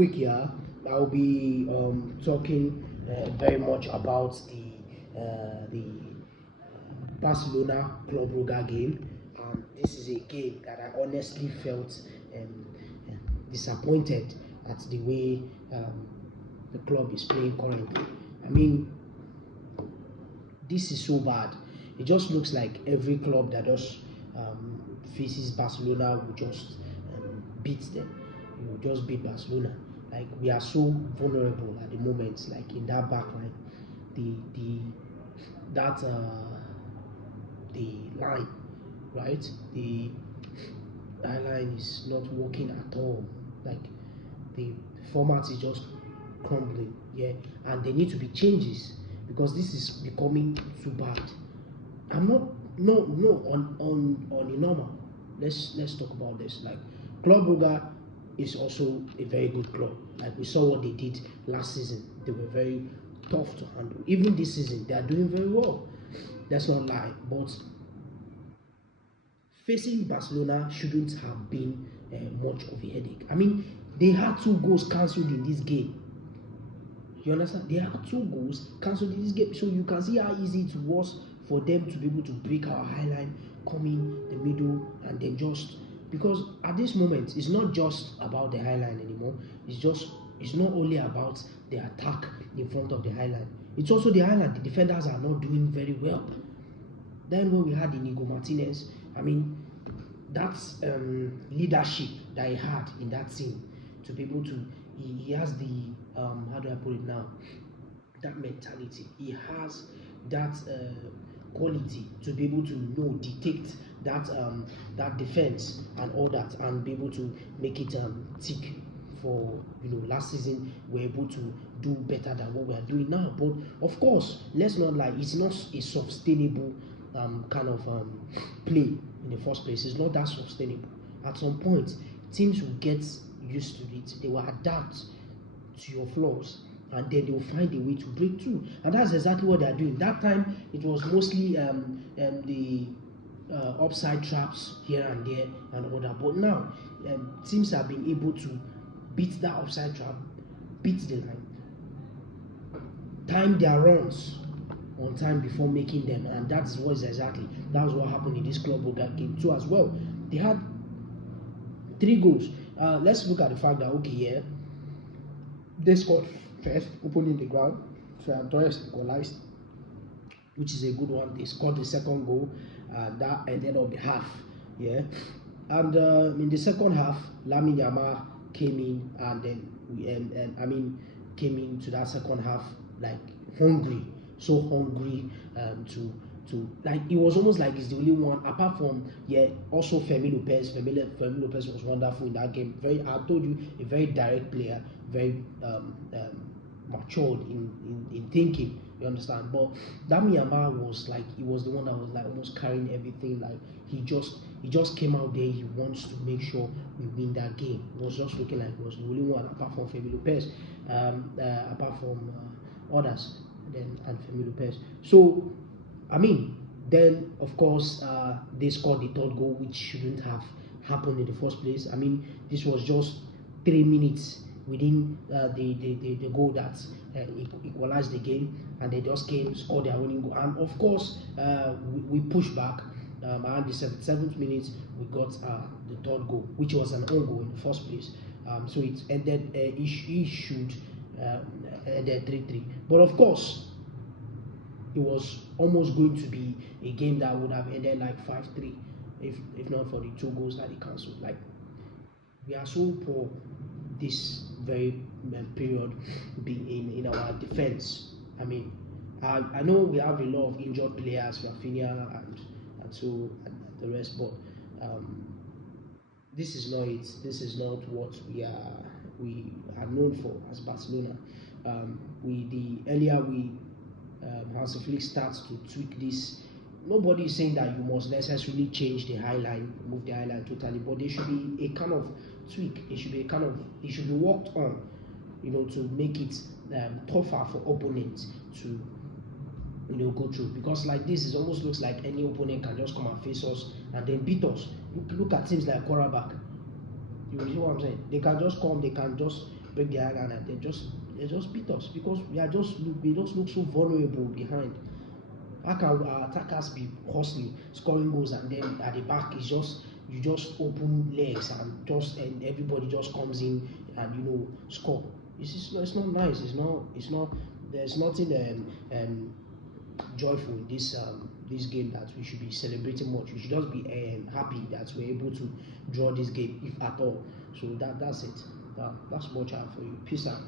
quick here. I'll be talking very much about the Barcelona Club Brugge game. This is a game that I honestly felt um, disappointed at the way the club is playing currently. I mean, this is so bad. It just looks like every club that just faces Barcelona will just beat them. You know, just beat Barcelona. Like we are so vulnerable at the moment. Like in that back line, the that the line, right? The line is not working at all. Like the format is just crumbling. Yeah, and there need to be changes because this is becoming too bad. I'm not no on the normal. Let's talk about this. Like Club Brugge is also a very good club. Like we saw what they did last season. They were very tough to handle. Even this season, they are doing very well. Let's not lie. But facing Barcelona shouldn't have been much of a headache. I mean, they had 2 goals cancelled in this game. You understand? They had 2 goals cancelled in this game. So you can see how easy it was for them to be able to break our high line, come in the middle, and then just because at this moment it's not just about the high line anymore. It's not only about the attack in front of the high line. It's also the high line. The defenders are not doing very well. Then when we had Inigo Martinez, I mean, that's leadership that he had in that team to be able to. He has the how do I put it now? That mentality. He has that quality to be able to detect that defense and all that, and be able to make it tick. For last season we're able to do better than what we are doing now. But of course, let's not lie, it's not a sustainable kind of play in the first place. It's not that sustainable. At some point, teams will get used to it. They will adapt to your flaws, and then they will find a way to break through. And that's exactly what they are doing. That time, it was mostly the upside traps here and there and all that. But now, teams have been able to beat that upside trap, beat the line, time their runs on time before making them, and that was what happened in this Club Brugge game too as well. They had 3 goals. Let's look at the fact that they scored first, opening the ground. Ferran Torres equalized, which is a good one. They scored the second goal, that ended up the half. Yeah, and in the second half, Lamine Yamal came in, and then came into that second half like hungry, so hungry to like it was almost like he's the only one apart from also Fermin Lopez. Fermin Lopez was wonderful in that game. I told you, a very direct player, very matured in thinking. You understand? But Lamine Yamal was like, he was the one that was like almost carrying everything. Like he just came out there. He wants to make sure we win that game. It was just looking like he was the only one apart from Fermin Lopez, apart from others, and Fermin Lopez. So I mean, then of course they scored the third goal, which shouldn't have happened in the first place. I mean, this was just 3 minutes within the goal that equalized the game, and they just came, scored their winning goal. And of course, we pushed back. Around the 77th minute, we got the third goal, which was an own goal in the first place. So it ended, ended 3-3. But of course, it was almost going to be a game that would have ended like 5-3 if not for the 2 goals that they cancelled. Like, we are so poor this very period being in our defense. I mean, I know we have a lot of injured players, Rafinha and the rest, but this is not it. This is not what we are known for as Barcelona. Hansi Flick starts to tweak this. Nobody is saying that you must necessarily change the high line, move the high line totally, but there should be a kind of tweak. It should be worked on, to make it tougher for opponents to go through. Because like this, it almost looks like any opponent can just come and face us and then beat us. Look at teams like Qarabağ. You see what I'm saying? They can just come, they can just break their hand, and they just beat us because we just look so vulnerable behind. How can our attackers be hustling, scoring goals, and then at the back is just you just open legs and everybody just comes in and score. It's not nice. It's not. There's nothing joyful in this game that we should be celebrating much. We should just be happy that we're able to draw this game, if at all. So that's it. That's much I have for you. Peace out.